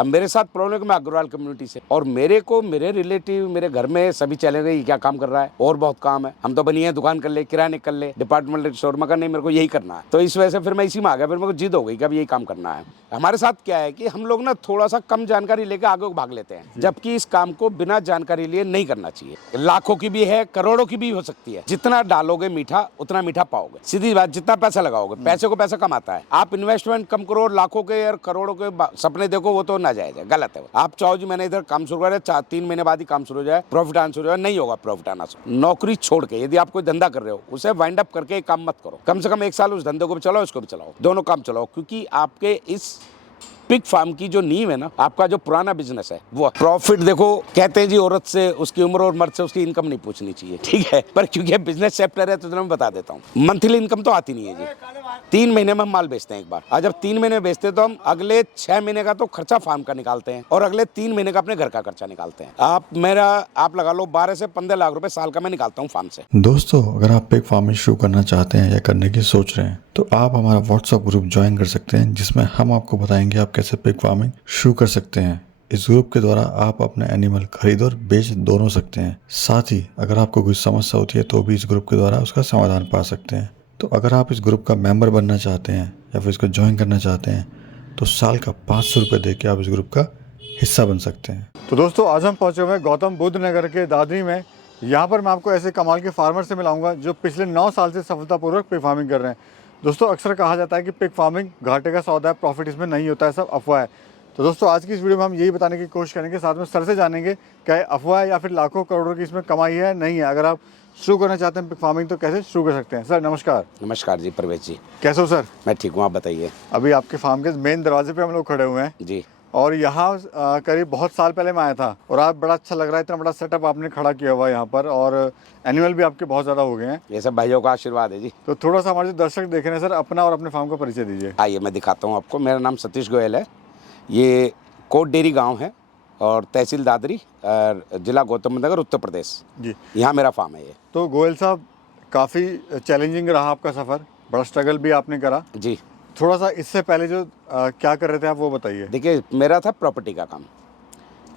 अब मेरे साथ प्रॉब्लम है कि मैं अग्रवाल कम्युनिटी से, और मेरे को मेरे रिलेटिव मेरे घर में सभी चले गए, ये क्या काम कर रहा है, और बहुत काम है, हम तो बनिए दुकान कर ले, किराने कर ले, डिपार्टमेंटल स्टोर में, का नहीं मेरे को यही करना है। तो इस वजह से फिर मैं इसी में आ गया, फिर मेरे को जिद हो गई कि अब यही काम करना है। हमारे साथ क्या है कि हम लोग ना थोड़ा सा कम जानकारी लेके आगे भाग लेते हैं, जबकि इस काम को बिना जानकारी लिए नहीं करना चाहिए। लाखों की भी है, करोड़ों की भी हो सकती है, जितना डालोगे मीठा उतना मीठा पाओगे, सीधी बात। जितना पैसा लगाओगे, पैसे को पैसा कमाता है। आप इन्वेस्टमेंट कम करो, लाखों के और करोड़ों के सपने देखो, वो तो ना जाएगा, गलत है। आप चाहो जी मैंने इधर काम शुरू करा, 3 महीने बाद ही काम शुरू हो जाए, प्रॉफिट आना शुरू हो जाए, नहीं होगा प्रॉफिट आना। नौकरी छोड़ के यदि आप कोई धंधा कर रहे हो, उसे वाइंड अप करके एक काम मत करो, कम से कम 1 साल उस धंधे को भी चलाओ, इसको भी चलाओ, दोनों काम चलाओ, क्योंकि आपके इस पिग फार्म की जो नींव है ना, आपका जो पुराना बिजनेस है वो प्रॉफिट। देखो कहते हैं जी औरत से उसकी उम्र और मर्द से उसकी इनकम नहीं पूछनी चाहिए, ठीक है, पर क्योंकि बिजनेस चैप्टर है तो मैं बता देता हूँ। मंथली इनकम तो आती नहीं है जी। 3 महीने में हम माल बेचते हैं एक बार, और जब 3 महीने में बेचते हैं तो हम अगले 6 महीने का तो खर्चा फार्म का निकालते हैं, और अगले 3 महीने का अपने घर का खर्चा निकालते हैं। आप लगा लो 12 से 15 लाख रुपए साल का मैं निकालता हूँ फार्म से। दोस्तों, अगर आप पिग फार्मिंग शुरू करना चाहते हैं या करने की सोच रहे हैं तो आप हमारा व्हाट्सएप ग्रुप ज्वाइन कर सकते हैं, जिसमें हम आपको बताएंगे आप कैसे पिग फार्मिंग शुरू कर सकते हैं। इस ग्रुप के द्वारा आप अपने एनिमल खरीद और बेच दोनों सकते हैं। साथ ही अगर आपको कोई समस्या होती है तो भी इस ग्रुप के द्वारा उसका समाधान पा सकते हैं। तो अगर आप इस ग्रुप का मेंबर बनना चाहते हैं या फिर इसको ज्वाइन करना चाहते हैं तो साल का 500 रुपये दे के आप इस ग्रुप का हिस्सा बन सकते हैं। तो दोस्तों, आज हम पहुंचे हुए हैं गौतम बुद्ध नगर के दादरी में। यहाँ पर मैं आपको ऐसे कमाल के फार्मर से मिलाऊंगा जो पिछले 9 साल से सफलतापूर्वक पिग फार्मिंग कर रहे हैं। दोस्तों, अक्सर कहा जाता है कि पिग फार्मिंग घाटे का सौदा है, प्रॉफिट इसमें नहीं होता है, सब अफवाह है। तो दोस्तों, आज की इस वीडियो में हम यही बताने की कोशिश करेंगे, साथ में सर से जानेंगे क्या ये अफवाह है या फिर लाखों करोड़ों की इसमें कमाई है, नहीं है। अगर आप शुरू करना चाहते हैं पिग फार्मिंग तो कैसे शुरू कर सकते हैं। सर नमस्कार। नमस्कार जी परवेज जी, कैसे हो सर? मैं ठीक हूँ, आप बताइए। अभी आपके फार्म के मेन दरवाजे पे हम लोग खड़े हुए हैं जी, और यहाँ करीब बहुत साल पहले मैं आया था और आप बड़ा अच्छा लग रहा है, इतना बड़ा सेटअप आपने खड़ा किया हुआ है यहाँ पर, और एनिमल भी आपके बहुत ज़्यादा हो गए हैं। ये सब भाइयों का आशीर्वाद है जी। तो थोड़ा सा हमारे जो दर्शक देख रहे हैं सर, अपना और अपने फार्म का परिचय दीजिए। आइए मैं दिखाता हूँ आपको। मेरा नाम सतीश गोयल है, ये कोट डेरी गांव है और तहसील दादरी और जिला गौतम बुद्ध नगर, उत्तर प्रदेश जी। यहाँ मेरा फार्म है ये। तो गोयल साहब, काफ़ी चैलेंजिंग रहा आपका सफ़र, बड़ा स्ट्रगल भी आपने करा। जी, थोड़ा सा इससे पहले जो क्या कर रहे थे आप वो बताइए। देखिए मेरा था प्रॉपर्टी का काम।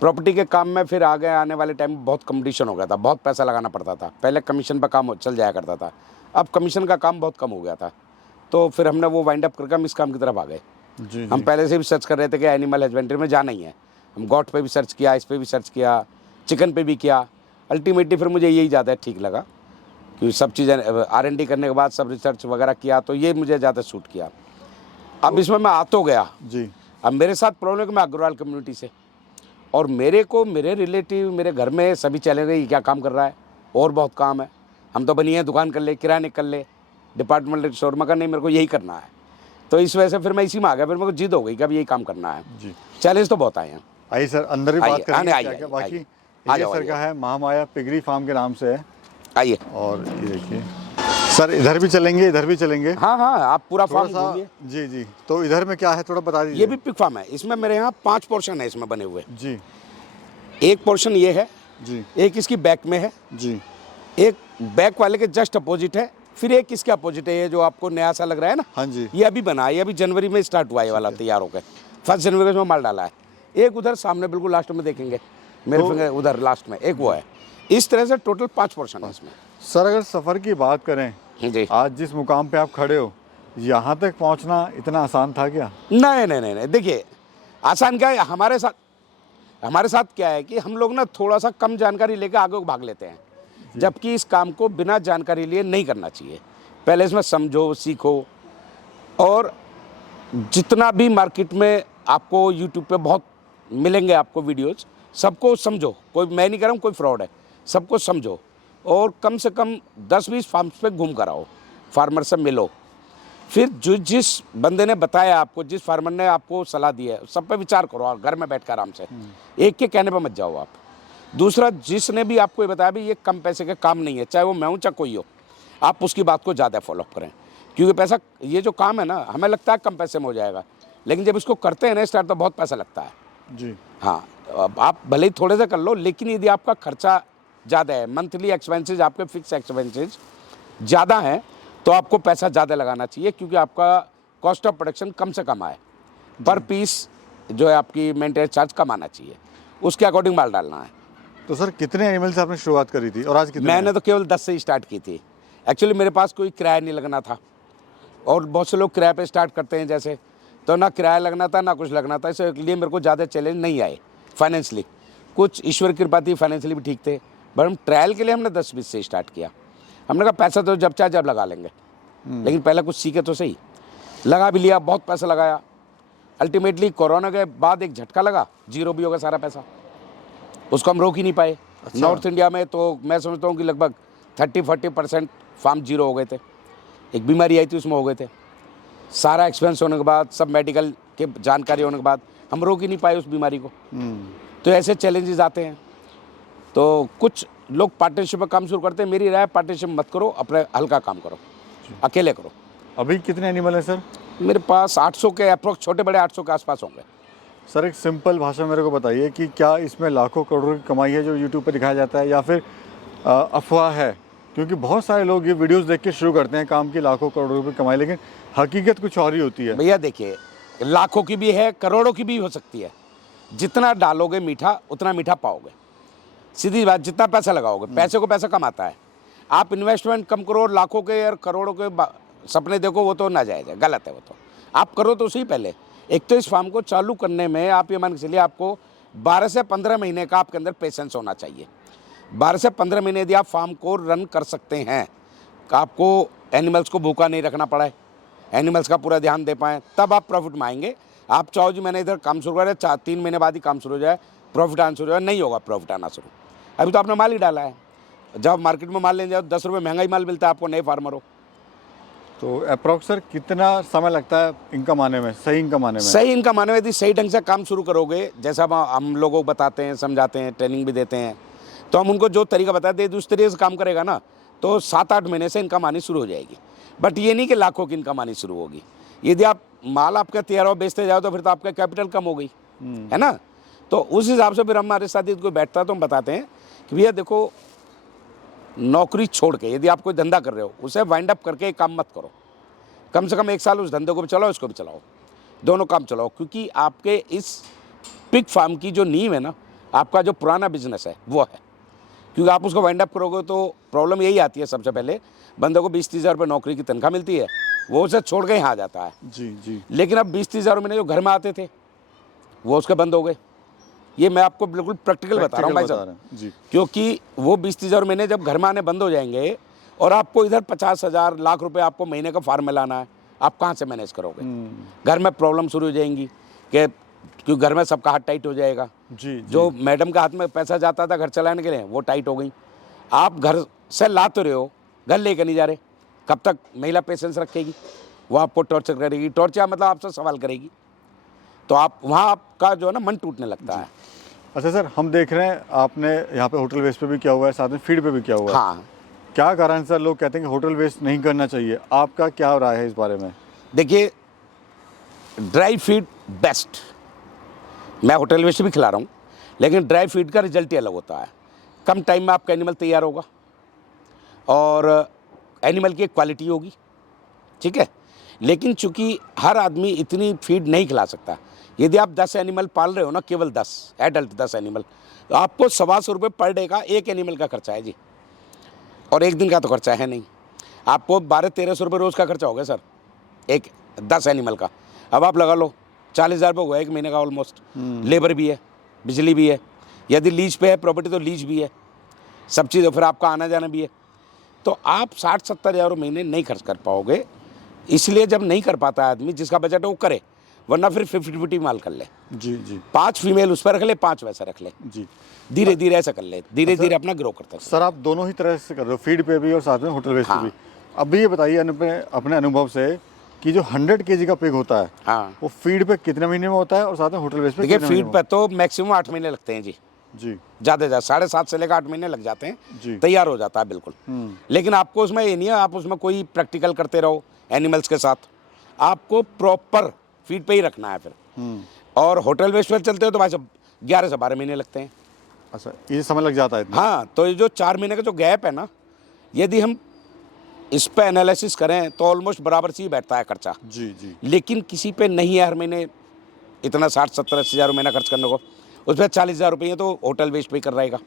प्रॉपर्टी के काम में फिर आगे आने वाले टाइम में बहुत कंपटीशन हो गया था, बहुत पैसा लगाना पड़ता था। पहले कमीशन पर काम चल जाया करता था, अब कमीशन का काम बहुत कम हो गया था, तो फिर हमने वो वाइंड अप करके हम इस काम की तरफ आ गए। जी। हम पहले से भी सर्च कर रहे थे कि एनिमल हस्बेंड्री में जाना ही है। हम गॉट पे भी सर्च किया, इस पे भी सर्च किया, चिकन पे भी किया। अल्टीमेटली फिर मुझे यही ज़्यादा ठीक लगा, क्योंकि सब चीज़ें R&D करने के बाद सब रिसर्च वगैरह किया तो ये मुझे ज़्यादा सूट किया। अब इसमें मैं आ तो गया जी। अब मेरे साथ प्रॉब्लम है कि मैं अग्रवाल कम्युनिटी से, और मेरे को मेरे रिलेटिव मेरे घर में सभी चले गए, ये क्या काम कर रहा है, और बहुत काम है, हम तो बनिए दुकान कर ले, किराने कर ले, डिपार्टमेंटल स्टोर में, का नहीं मेरे को यही करना है। तो इस वजह से फिर मैं इसी में आ गया, फिर मेरे को जिद हो गई कि अब यही काम करना है। जी। चैलेंज तो बहुत आए हैं। आइए सर, अंदर भी बात आइए, करेंगे आइए, क्या-क्या। आइए, बाकी आइए। ये जाओ, सर आइए। का है महामाया पिगरी फार्म के नाम से है। आइए। और ये देखिए सर, इधर भी चलेंगे, इधर भी चलेंगे। हाँ हाँ, आप पूरा थोड़ा फार्म सा घूमिए। जी जी। तो इधर में क्या है थोड़ा बता दीजिए। ये भी पिग फार्म है, इसमें मेरे यहाँ 5 पोर्शन है इसमें बने हुए। जी एक पोर्शन ये है जी एक इसकी बैक में है, जी। एक बैक वाले के जस्ट अपोजिट है, फिर एक इसके अपोजिट है, ये जो आपको नया सा लग रहा है ना, हाँ जी। ये अभी बना है, ये अभी जनवरी में स्टार्ट हुआ है वाला, तैयार होकर 1 जनवरी को इसमें माल डाला है। एक उधर सामने बिल्कुल लास्ट में देखेंगे मेरे फिंगर उधर लास्ट में एक वो है। इस तरह से टोटल 5 पोर्शन है इसमें। सर, अगर सफ़र की बात करें, जी, आज जिस मुकाम पे आप खड़े हो, यहाँ तक पहुँचना इतना आसान था क्या? नहीं नहीं नहीं नहीं, देखिए आसान क्या है, हमारे साथ क्या है कि हम लोग ना थोड़ा सा कम जानकारी लेके आगे भाग लेते हैं, जबकि इस काम को बिना जानकारी लिए नहीं करना चाहिए। पहले इसमें समझो, सीखो, और जितना भी मार्केट में आपको यूट्यूब पे बहुत मिलेंगे आपको वीडियोज़, सबको समझो। कोई मैं नहीं कह रहा हूँ कोई फ्रॉड है, सबको समझो, और कम से कम 10-20 फार्म्स पे घूम कर आओ, फार्मर से मिलो। फिर जो जिस बंदे ने बताया आपको, जिस फार्मर ने आपको सलाह दी है, सब पे विचार करो और घर में बैठ कर आराम से, एक के कहने पर मत जाओ आप। दूसरा, जिसने भी आपको ये बताया भी ये कम पैसे का काम नहीं है, चाहे वो मैं हूँ चाहे कोई हो, आप उसकी बात को ज़्यादा फॉलोअप करें, क्योंकि पैसा, ये जो काम है ना, हमें लगता है कम पैसे में हो जाएगा, लेकिन जब इसको करते हैं ना स्टार्ट तो बहुत पैसा लगता है। जी हाँ, अब आप भले ही थोड़े से कर लो, लेकिन यदि आपका खर्चा ज़्यादा है, मंथली एक्सपेंसेस आपके फिक्स एक्सपेंसेस ज़्यादा हैं, तो आपको पैसा ज़्यादा लगाना चाहिए, क्योंकि आपका कॉस्ट ऑफ प्रोडक्शन कम से कम आए, पर पीस जो है आपकी मेंटेनेंस चार्ज कम आना चाहिए, उसके अकॉर्डिंग माल डालना है। तो सर कितने एनिमल से आपने शुरुआत करी थी और आज कितने मैंने हैं? तो केवल 10 से ही स्टार्ट की थी। एक्चुअली मेरे पास कोई किराया नहीं लगना था, और बहुत से लोग किराए पे स्टार्ट करते हैं जैसे, तो ना किराया लगना था ना कुछ लगना था, इसलिए मेरे को ज़्यादा चैलेंज नहीं आए फाइनेंशली। कुछ ईश्वर की कृपा थी, फाइनेंशियली भी ठीक थे, बट हम ट्रायल के लिए हमने 10-20 से स्टार्ट किया। हमने कहा पैसा तो जब चाहे जब लगा लेंगे, लेकिन पहले कुछ सीखे तो सही। लगा भी लिया, बहुत पैसा लगाया। अल्टीमेटली कोरोना के बाद एक झटका लगा, जीरो भी हो गया सारा पैसा, उसको हम रोक ही नहीं पाए। नॉर्थ इंडिया में तो मैं समझता हूँ कि लगभग 30-40% फार्म जीरो हो गए थे। एक बीमारी आई थी, उसमें हो गए थे। सारा एक्सपेंस होने के बाद, सब मेडिकल के जानकारी होने के बाद हम रोक ही नहीं पाए उस बीमारी को। तो ऐसे चैलेंजेस आते हैं। तो कुछ लोग पार्टनरशिप में काम शुरू करते हैं, मेरी राय पार्टनरशिप मत करो, अपने हल्का काम करो, अकेले करो। अभी कितने एनिमल हैं सर? मेरे पास 800 के अप्रोक्स, छोटे बड़े 800 के आसपास होंगे। सर एक सिंपल भाषा में मेरे को बताइए कि क्या इसमें लाखों करोड़ों की कमाई है जो यूट्यूब पर दिखाया जाता है, या फिर अफवाह है? क्योंकि बहुत सारे लोग ये वीडियोस देख के शुरू करते हैं काम की लाखों करोड़ों रुपए कमाई, लेकिन हकीकत कुछ और ही होती है। भैया देखिए, लाखों की भी है, करोड़ों की भी हो सकती है। जितना डालोगे मीठा उतना मीठा पाओगे, सीधी बात। जितना पैसा लगाओगे, पैसे को पैसा कमाता है। आप इन्वेस्टमेंट कम करो, लाखों के और करोड़ों के सपने देखो, वो तो नाजायज़ है, गलत है वो तो। आप करो तो उसी पहले। एक तो इस फार्म को चालू करने में आप ये मान के चलिए, आपको 12 से 15 महीने का आपके अंदर पेशेंस होना चाहिए। 12 से 15 महीने यदि आप फार्म को रन कर सकते हैं, आपको एनिमल्स को भूखा नहीं रखना पड़ा है, एनिमल्स का पूरा ध्यान दे पाएँ, तब आप प्रॉफिट में आएंगे। आप चाहो जी मैंने इधर काम शुरू करा, 3 महीने बाद ही काम शुरू हो जाए, प्रॉफिट आना शुरू हो जाए, नहीं होगा प्रॉफिट आना शुरू। अभी तो आपने माल ही डाला है। जब मार्केट में माल लेने जाओ 10 रुपये महंगा ही माल मिलता है आपको, नए फार्मर हो। तो अप्रॉक्स सर कितना समय लगता है इनकम आने में, सही इनकम आने में? सही इनकम आने में यदि सही ढंग से काम शुरू करोगे, जैसा हम लोगों को बताते हैं, समझाते हैं, ट्रेनिंग भी देते हैं, तो हम उनको जो तरीका बताते हैं उस तरीके से काम करेगा ना, तो 7-8 महीने से इनकम आनी शुरू हो जाएगी। बट ये नहीं कि लाखों की इनकम आनी शुरू होगी। यदि आप माल आपका तैयार हो, बेचते जाओ, तो फिर तो आपका कैपिटल कम हो गई, है ना। तो उस हिसाब से फिर हमारे साथ यदि कोई बैठता है तो हम बताते हैं कि भैया देखो, नौकरी छोड़ के यदि आप कोई धंधा कर रहे हो, उसे वाइंड अप करके एक काम मत करो। कम से कम 1 साल उस धंधे को भी चलाओ, इसको भी चलाओ, दोनों काम चलाओ। क्योंकि आपके इस पिग फार्म की जो नींव है ना, आपका जो पुराना बिजनेस है वो है। क्योंकि आप उसको वाइंड अप करोगे तो प्रॉब्लम यही आती है, सबसे पहले बंदे को 20-30 हज़ार रुपये नौकरी की तनख्वाह मिलती है, वो उसे छोड़ के यहाँ आ जाता है। जी जी। लेकिन अब 20-30 हज़ार महीने जो घर में आते थे वो उसके बंद हो गए। ये मैं आपको बिल्कुल प्रैक्टिकल बता रहा हूँ भाई साहब जी। क्योंकि वो 20-30 हज़ार महीने जब घर में आने बंद हो जाएंगे और आपको इधर 50,000 लाख रुपए आपको महीने का फार्म में लाना है, आप कहाँ से मैनेज करोगे? घर में प्रॉब्लम शुरू हो जाएंगी कि क्योंकि घर में सबका हाथ टाइट हो जाएगा। जी। जो मैडम के हाथ में पैसा जाता था घर चलाने के लिए, वो टाइट हो गई। आप घर से ला तो रहे हो, घर लेकर नहीं जा रहे, कब तक महिला पेशेंस रखेगी? वो आपको टॉर्चर करेगी, टॉर्चर मतलब आपसे सवाल करेगी, तो आप वहाँ आपका जो है ना मन टूटने लगता है। अच्छा सर, हम देख रहे हैं आपने यहाँ पे होटल वेस्ट पे भी किया हुआ है, साथ में फीड पे भी किया हुआ है। हाँ, क्या कारण सर लोग कहते हैं कि होटल वेस्ट नहीं करना चाहिए, आपका क्या राय है इस बारे में? देखिए, ड्राई फीड बेस्ट, मैं होटल वेस्ट भी खिला रहा हूँ, लेकिन ड्राई फीड का रिजल्ट ही अलग होता है। कम टाइम में आपका एनिमल तैयार होगा और एनिमल की एक क्वालिटी होगी, ठीक है। लेकिन चूंकि हर आदमी इतनी फीड नहीं खिला सकता। यदि आप 10 एनिमल पाल रहे हो ना, केवल 10 एडल्ट 10 एनिमल, तो आपको 125 रुपये पर डे का एक एनिमल का खर्चा है जी, और एक दिन का तो खर्चा है नहीं। आपको 1200-1300 रुपये रोज़ का खर्चा हो गया सर एक 10 एनिमल का। अब आप लगा लो 40,000 रुपये हुआ एक महीने का ऑलमोस्ट। लेबर भी है, बिजली भी है, यदि लीज पे है प्रॉपर्टी तो लीज भी है, सब चीज़, फिर आपका आना जाना भी है। तो आप 60-70 हज़ार महीने नहीं खर्च कर पाओगे। इसलिए जब नहीं कर पाता आदमी, जिसका बजट है वो करे, वरना फिर 50-50 माल कर ले। जी जी। 5 फीमेल उस पर रख ले, 5 वैसा रख ले, जी। धीरे धीरे ऐसा कर ले, धीरे धीरे अपना ग्रो करता है। सर आप दोनों ही तरह से कर रहे हो, फीड पे भी और साथ में होटल वेस्ट पे भी। अब ये बताइए अपने अनुभव से कि जो 100 kg का पिग होता है, हाँ, वो फीड पे कितने महीने में होता है और साथ में होटल वेस्ट पे देखिए कितने महीने फीड में? पे तो मैक्सिमम 8 महीने लगते हैं जी, जी ज़्यादा 7.5 से लेकर 8 महीने लग जाते हैं, जी। तैयार हो जाता है बिल्कुल। लेकिन आपको उसमें ये नहीं है आप उसमें कोई प्रैक्टिकल करते रहो एनिमल्स के साथ, आपको प्रॉपर फीड पे ही रखना है फिर। और होटल वेस्ट पे चलते हो तो भाई साहब 11 से 12 महीने लगते हैं। अच्छा, ये समय लग जाता है इतना? हाँ, तो ये जो 4 महीने का जो गैप है ना, यदि हम इस पे एनालिसिस करें तो ऑलमोस्ट बराबर से ही बैठता है खर्चा। जी जी। लेकिन किसी पे नहीं है हर महीने इतना 60-70-80 हज़ार महीना खर्च करने को, उसमें 40,000 रुपये तो होटल वेस्ट पे कर रहेगा,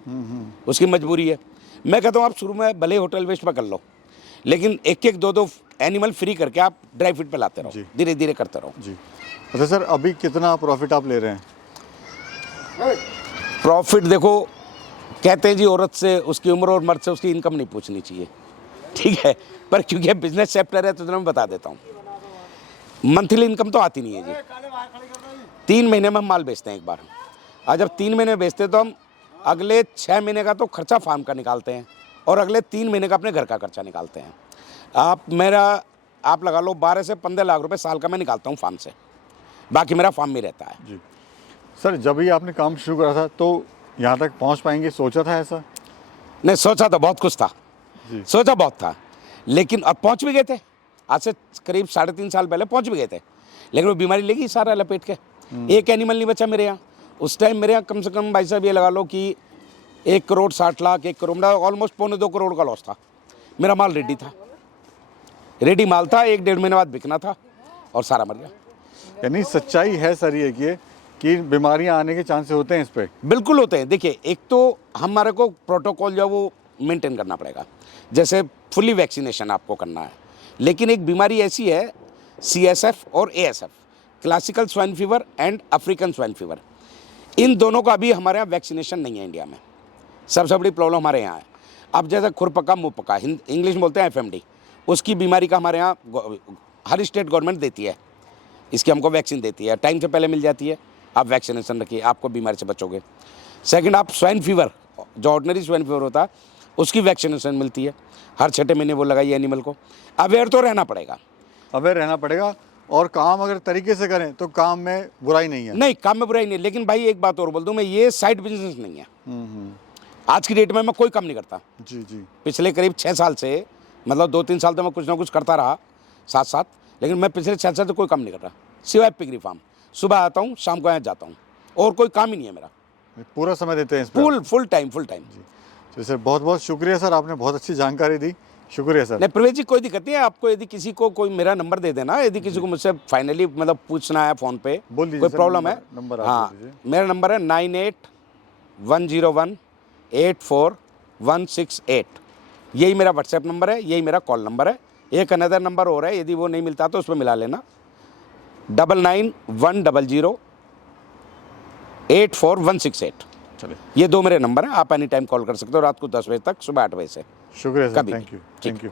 उसकी मजबूरी है। मैं कहता हूँ आप शुरू में भले होटल वेस्ट पे कर लो, लेकिन एक एक दो दो एनिमल फ्री करके आप ड्राई फीड पे लाते रहो, धीरे धीरे करते रहो। जी। अच्छा सर, अभी कितना प्रॉफिट आप ले रहे हैं? प्रॉफिट देखो, कहते हैं जी औरत से उसकी उम्र और मर्द से उसकी इनकम नहीं पूछनी चाहिए, ठीक है, पर क्योंकि बिजनेस चैप्टर है तो मैं बता देता हूँ। मंथली इनकम तो आती नहीं है जी, 3 महीने में हम माल बेचते हैं एक बार, और जब 3 महीने बेचते हैं तो हम अगले 6 महीने का तो खर्चा फार्म का निकालते हैं और अगले 3 महीने का अपने घर का खर्चा निकालते हैं। आप लगा लो 12 से 15 लाख रुपए साल का मैं निकालता हूँ फार्म से, बाकी मेरा फार्म में रहता है। जी सर, जब ही आपने काम शुरू करा था तो यहाँ तक पहुँच पाएंगे, सोचा था ऐसा? नहीं सोचा था, बहुत कुछ था, सोचा बहुत था, लेकिन अब पहुँच भी गए थे। आज से करीब 3.5 साल पहले पहुँच भी गए थे, लेकिन वो बीमारी लेगी सारा लपेट के, एक एनिमल नहीं बचा मेरे यहाँ। उस टाइम मेरे यहाँ कम से कम भाई साहब ये लगा लो कि 1 करोड़ 60 लाख, 1 करोड़, ऑलमोस्ट 1.25-2 करोड़ का लॉस था। मेरा माल रेडी था, रेडी माल था, 1-1.5 महीने बाद बिकना था और सारा मर गया। यानी सच्चाई है सर ये कि बीमारियां आने के चांसेस होते हैं इस पे? बिल्कुल होते हैं। देखिए, एक तो हमारे को प्रोटोकॉल जो है वो मेंटेन करना पड़ेगा, जैसे फुली वैक्सीनेशन आपको करना है, लेकिन एक बीमारी ऐसी है CSF और ASF, classical swine fever and African swine fever, इन दोनों का अभी हमारे यहाँ वैक्सीनेशन नहीं है इंडिया में। सबसे बड़ी प्रॉब्लम हमारे यहाँ है। अब जैसे खुरपका मुँह पका, इंग्लिश में बोलते हैं FMD, उसकी बीमारी का हमारे यहाँ हर स्टेट गवर्नमेंट देती है, इसकी हमको वैक्सीन देती है, टाइम से पहले मिल जाती है। आप वैक्सीनेशन रखिए, आपको बीमारी से बचोगे। सेकंड, आप स्वाइन फीवर, जो ऑर्डिनरी स्वाइन फीवर होता है, उसकी वैक्सीनेशन मिलती है, हर 6 महीने वो लगाइए एनिमल को। अवेयर तो रहना पड़ेगा, अवेयर रहना पड़ेगा, और काम अगर तरीके से करें तो काम में बुराई नहीं है। नहीं, काम में बुराई नहीं, लेकिन भाई एक बात और बोल दूं मैं, ये साइड बिजनेस नहीं है। आज की डेट में मैं कोई काम नहीं करता। जी जी। पिछले करीब 6 साल से, मतलब 2-3 साल तो मैं कुछ ना कुछ करता रहा साथ साथ, लेकिन मैं पिछले 6 साल तो कोई काम नहीं कर रहा, सिवाय पिगरी फार्म। सुबह आता हूँ, शाम को यहाँ जाता हूँ, और कोई काम ही नहीं है मेरा। पूरा समय देते हैं इस पे? Full time. तो सर बहुत बहुत शुक्रिया सर, आपने बहुत अच्छी जानकारी दी, शुक्रिया सर। नहीं प्रवेश जी, कोई दिक्कत नहीं है। आपको यदि किसी को कोई मेरा नंबर दे देना, यदि किसी को मुझसे फाइनली मतलब पूछना है फ़ोन पे, बोल दीजिए कोई सर, प्रॉब्लम है। नंबर आप हाँ, बोल दीजिए। मेरा नंबर है 98-101-84168। यही मेरा व्हाट्सएप नंबर है, यही मेरा कॉल नंबर है। एक अनदर नंबर और है, यदि वो नहीं मिलता तो उस पर मिला लेना, 99-100-84168। चलिए, ये 2 मेरे नंबर हैं, आप एनी टाइम कॉल कर सकते हो, रात को 10 बजे तक, सुबह 8 बजे से। शुक्रिया सर, कभी भी। थैंक यू, ठीक। Thank you.